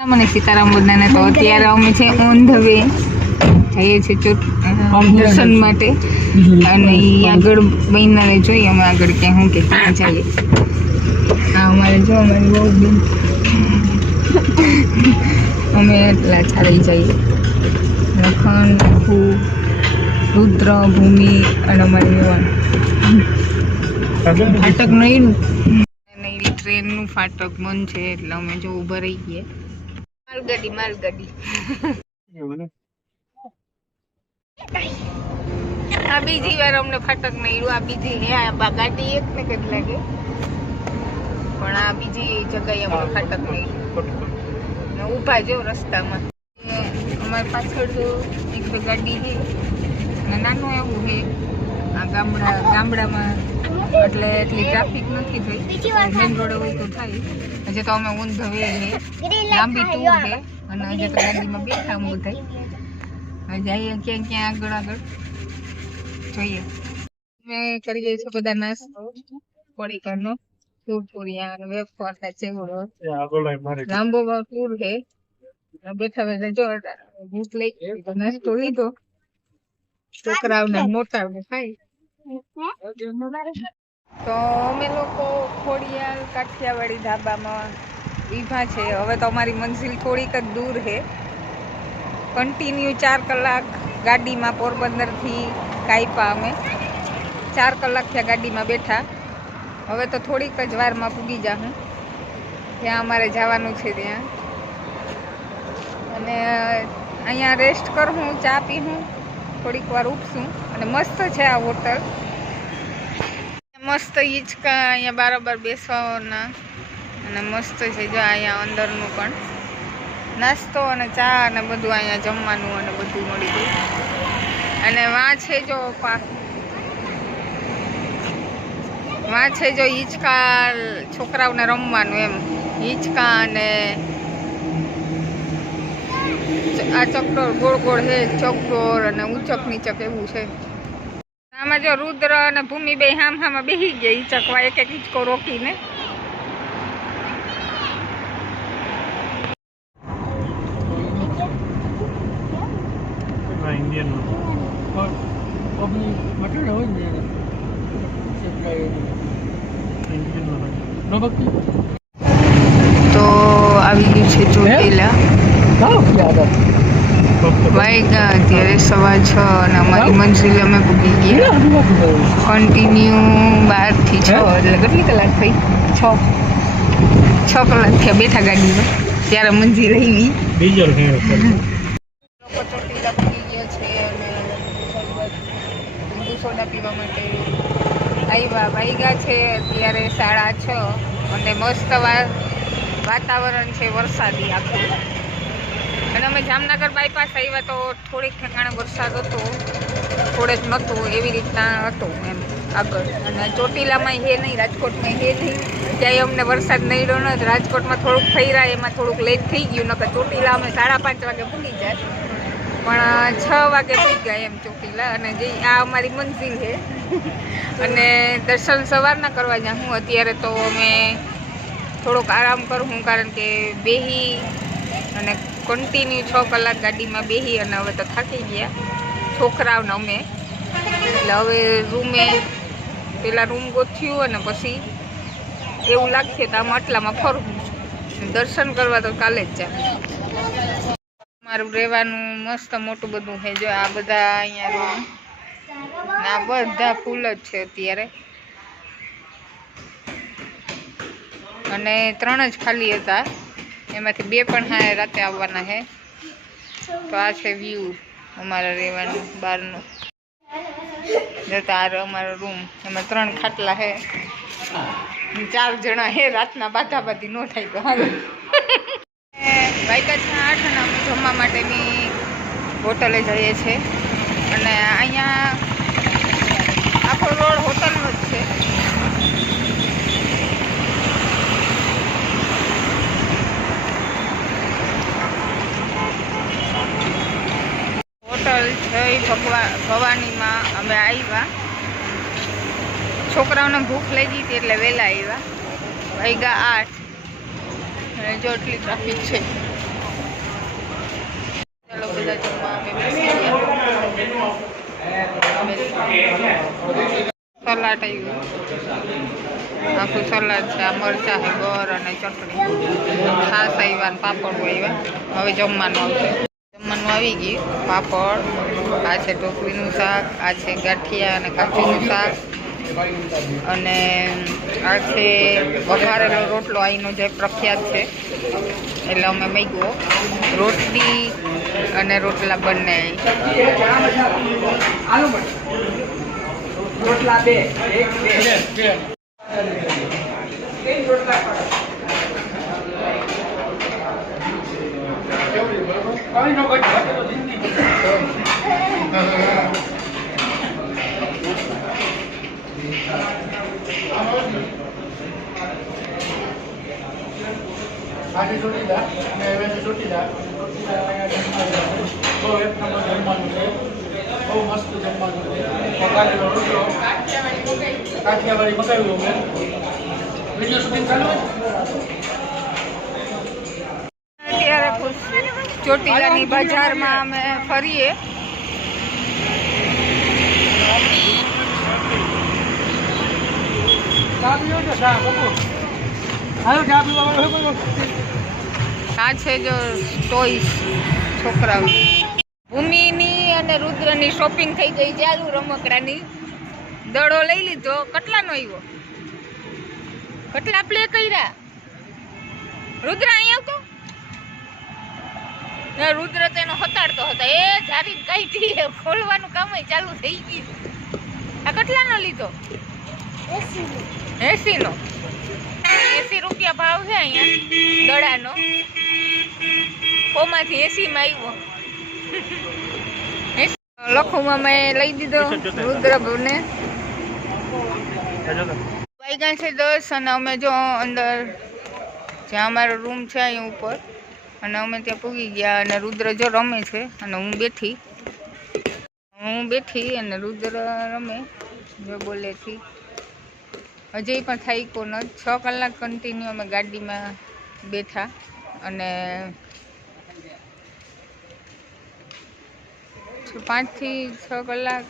મને સીતારામ બધાને તો અત્યારે અમે છે ઓન ધ વે જઈએ છીએ દર્શન માટે અને આગળ મહિનાને જોઈએ અમે આગળ ક્યાં હું કે ક્યાં જઈએ. હા અમારે જો અમારી બહુ બેન અમે એટલા ચાલી જઈએ લખન રુદ્ર ભૂમિ અને અમારી ફાટક નહીં ટ્રેનનું ફાટક બંધ છે એટલે અમે જો ઊભા રહી ગયા. માલગાડી આ બીજી વાર અમને ફાટક નહીં આ બીજી ગાડી એક ને કદ લાગે પણ આ બીજી જગ્યાએ અમને ફાટક નહીં ઊભા જો રસ્તામાં. અમારી પાછળ તો એક તો ગાડી છે અને નાનું એવું છે આ ગામડામાં એટલે એટલી ટ્રાફિક નથી થઈ. મેન રોડ હોય તો થાય. હજી તો અમે ઓન ધ વે છે લાંબી ટૂર છે અને હજી તો ગાડીમાં બેઠા હું થાય જઈએ ક્યાં આગળ જોઈએ. મેં કરી ગઈ છું બધા નાસ્તો પડીકાનો પૂરિયા અને વેફર ચેવડો લાંબો ટૂર છે. બેઠા બેઠા જો ભૂખ લઈ નાસ્તો લીધો છોકરાઓને મોટાઓને ખાઈ. તો અમે લોકો ખોડિયાર કાઠિયાવાડી ધાબામાં ઊભા છે. હવે તો અમારી મંઝિલ થોડીક જ દૂર છે. કન્ટિન્યુ 4 કલાક ગાડીમાં પોરબંદરથી કાયપા અમે 4 કલાક થયા ગાડીમાં બેઠા. હવે તો થોડીક જ વારમાં પૂગી જાઉં ત્યાં અમારે જવાનું છે ત્યાં. અને અહીંયા રેસ્ટ કરું ચા પીવું થોડીક વાર ઉઠશું અને મસ્ત છે આ હોટલ. મસ્ત હિંચકા અહીંયા બરાબર બેસવાના અને મસ્ત છે જો અહીંયા અંદરનું પણ નાસ્તો અને ચા અને બધું અહીંયા જમવાનું અને બધું મળી ગયું. અને વાં છે જો હિંચકા છોકરાઓને રમવાનું એમ હિંચકા અને આ ચકડોળ ગોળ ગોળ છે ચકડોળ અને ઊંચક નીચક એવું છે. આમાં જો રુદ્ર અને ભૂમિ બે હામાં બેસી ગયા હિંચકવા એક એક હિંચકો રોકીને. તો આવી ગયું છે ચોટીલા વાગ્યા અત્યારે 6:15 અને અમારી મંઝિલ અમે પૂગી ગયા. કન્ટિન્યુ 12 થી 6 એટલે કેટલી કલાક થઈ 6 કલાક થયા બેઠા ગાડીમાં ત્યારે મંઝિલ આવી. લોકો ચોટીલા પૂગી ગયા છે અને સોડા પીવા માટે વાગ્યા છે અત્યારે 6:30 અને મસ્ત વાતાવરણ છે વરસાદી આખું. અને અમે જામનગર બાયપાસ આવ્યા તો થોડીક ઠેકાણે વરસાદ હતો થોડે જ નહોતું એવી રીતના હતું એમ આગળ. અને ચોટીલામાં હે નહીં રાજકોટમાં હે નહીં ક્યાંય અમને વરસાદ નહીં રહ્યો નથી. રાજકોટમાં થોડુંક થઈ રહ્યા એમાં થોડુંક લેટ થઈ ગયું નકર ચોટીલા અમે 5:30 વાગે ભૂલી જાય પણ 6 વાગે થઈ ગયા એમ ચોટીલા. અને જે આ અમારી મંઝિલ છે અને દર્શન સવારના કરવા જાઉં. અત્યારે તો અમે થોડોક આરામ કરું કારણ કે બેહી અને કન્ટિન્યુ 6 કલાક ગાડીમાં બેહી અને હવે તો થાકી ગયા છોકરાઓને અમે. એટલે હવે પેલા રૂમ ગોઠ્યું અને પછી એવું લાગશે તો આમ આટલામાં ફરવું. દર્શન કરવા તો કાલે જ જાય. મારું રહેવાનું મસ્ત મોટું બધું છે જો આ બધા અહીંયા રૂમ આ બધા ફૂલ જ છે અત્યારે અને 3 જ ખાલી હતા એમાંથી 2 પણ હા રાતે આવવાના છે. તો આ છે વ્યૂ અમારા રહેવાનું બહારનું. જતા આ અમારો રૂમ એમાં 3 ખાટલા છે 4 જણા છે રાતના બાધાબાધી ન થાય તો હાલ. વાગ્યા છે 8 અને અમે જમવા માટેની હોટલે જઈએ છીએ. અને અહીંયા આખો રોડ હોટલનો જ છે. હોટલ છે ભવાનીમાં અમે આવ્યા. છોકરાઓને ભૂખ લાગી હતી એટલે વહેલા આવ્યા. વાગ્યા 8 અને જો એટલી ટ્રાફિક છે. બધા જમવા અમે બેસી ગયા. સલાડ આવ્યું, આખું સલાડ છે. આ મરચાં છે, ગોળ અને ચટણી, છાશ આવ્યા ને પાપડ આવ્યા. હવે જમવાનું આવશે. જમવાનું આવી ગયું. પાપડ, આ છે ઢોકળીનું શાક, આ છે ગાંઠિયા અને કાચીનું શાક, અને આ છે વઘારેલો રોટલો. અહીંનો જે પ્રખ્યાત છે એટલે અમે મેગો રોટલી અને રોટલા બંને. રોટલા બે આજે ચોટીલા અને હવે ચોટીલા બહુ એક નંબર જમવાનું છે. બહુ મસ્ત જમવાનું છે. વઘારેલો રોટલો, કાઠિયાવાડી મગાવ્યું અમે. વિડીયો શૂટિંગ ચાલુ હોય. અત્યારે ચોટીલાની બજારમાં અમે ફરીએ. ચા પીવો છે? ચા બપોર હાલો ચા પીવા. આ છે જો ટોયસ છોકરાઓ. ભૂમિની અને રુદ્રની શોપિંગ થઈ ગઈ ચાલુ. રમકડાની દડો લઈ લીધો. કેટલાનો આવ્યો? કેટલા પ્લે કર્યા? રુદ્ર અહીંયા આવતો. રુદ્ર તેનો હતાડતો હતા. એ જારી કાઢી ખોલવાનું કામ ચાલુ થઈ ગયું. આ કેટલાનો લીધો? 80 નો. 80 રૂપિયા ભાવ છે અહીંયા દડાનો. ઓમાંથી 80 માં આવ્યો. લખુમાં મેં લઈ દીધો રુદ્રભને. વાગ્યા છે 10 અને અમે જો અંદર જ્યાં અમારો રૂમ છે અહીંયા ઉપર, અને અમે ત્યાં પૂગી ગયા. અને રુદ્ર જો રમે છે અને હું બેઠી અને રુદ્ર રમે જો બોલેથી. હજી પણ થાય કોનો 6 કલાક કન્ટિન્યુ અમે ગાડીમાં બેઠા. અને 5 થી 6 કલાક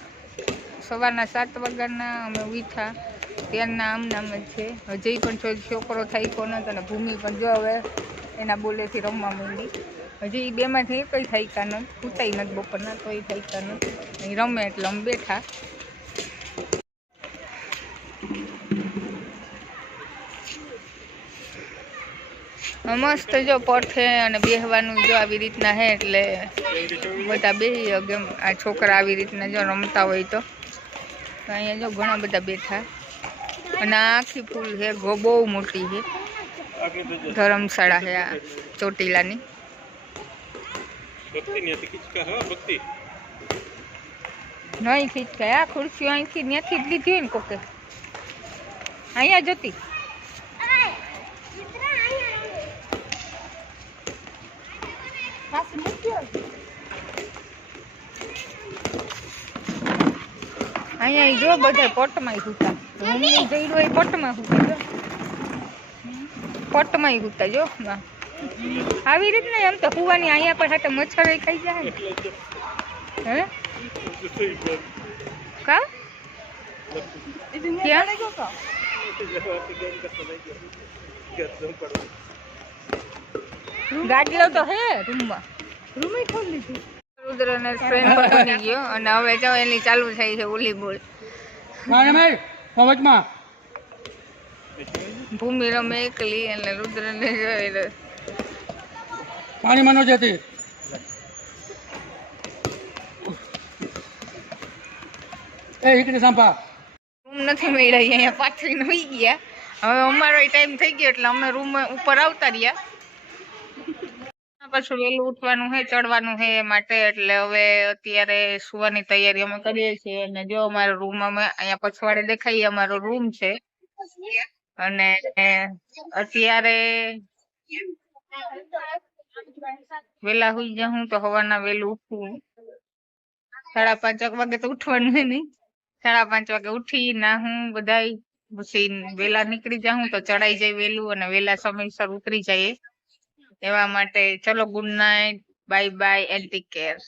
સવારના 7 વાગ્યાના અમે ઉઠ્યા. ત્યારના આમ જ છે. હજી પણ છોકરો થાય કોનો. અને ભૂમિ પણ જો હવે એના બોલેથી રમવા માંડી. હજી 2 માંથી કંઈ થાય કા નથી. ઉતાઈ નથી બપોરના, તો એ થાય કા નથી. રમે એટલે અમે બેઠા. મસ્ત જો પઠે અને બેહવાનું જો આવી રીતના હે. એટલે બધા બેસી ગેમ. આ છોકરા આવી રીતના જો રમતા હોય તો અહીંયા જો ઘણા બધા બેઠા. અને આખી ફૂલ છે, બહુ મોટી છે ધર્મશાળા છે આ ચોટીલાની. નહીં ખીચકાય. આ ખુરશીઓ અહીંથી ત્યાંથી જ લીધી હોય ને કોકે. અહીંયા જતી અહીંયા જો બધા પટમાં હુતા. મમ્મી જઈ રહ્યો પટમાં હુતા. પટમાં હુતા જો આવી રીતના. એમ તો હુવાની અહીંયા પર હાટે મચ્છર ખાઈ જાય હે. કા ગાડલો તો હે રૂમમાં. રૂમે ખોલી લીધું. રુદ્ર ને ફ્રેન્ડ પણ બની ગયો. અને હવે જો એની ચાલુ થઈ છે ઓલી બોલ. ભૂમિ રમે એકલી અને રુદ્ર ને જોઈ પાણીમાં ન જતી. રૂમ નથી મળ્યા. અહીંયા પાછળ હોઈ ગયા. હવે અમારો ટાઈમ થઈ ગયો એટલે અમે રૂમ ઉપર આવતા રહ્યા. પાછું વહેલું ઉઠવાનું છે, ચડવાનું છે માટે. એટલે હવે અત્યારે સુવાની તૈયારી અમે કરીએ છીએ. અને જો અમારો રૂમ અમે અહીંયા પછવાડે દેખાઈએ અમારો રૂમ છે. અને અત્યારે વેલા હુઈ જાઉં તો હવારના વેલું ઉઠવું. 5:30 વાગે તો ઉઠવાનું છે નહીં. 5:30 વાગે ઉઠી નાહું બધાય, પછી વેલા નીકળી જાઉં તો ચડાઈ જાય વેલું. અને વેલા સમયસર ઉતરી જાય એવા માટે. ચલો good night. Bye bye and take care.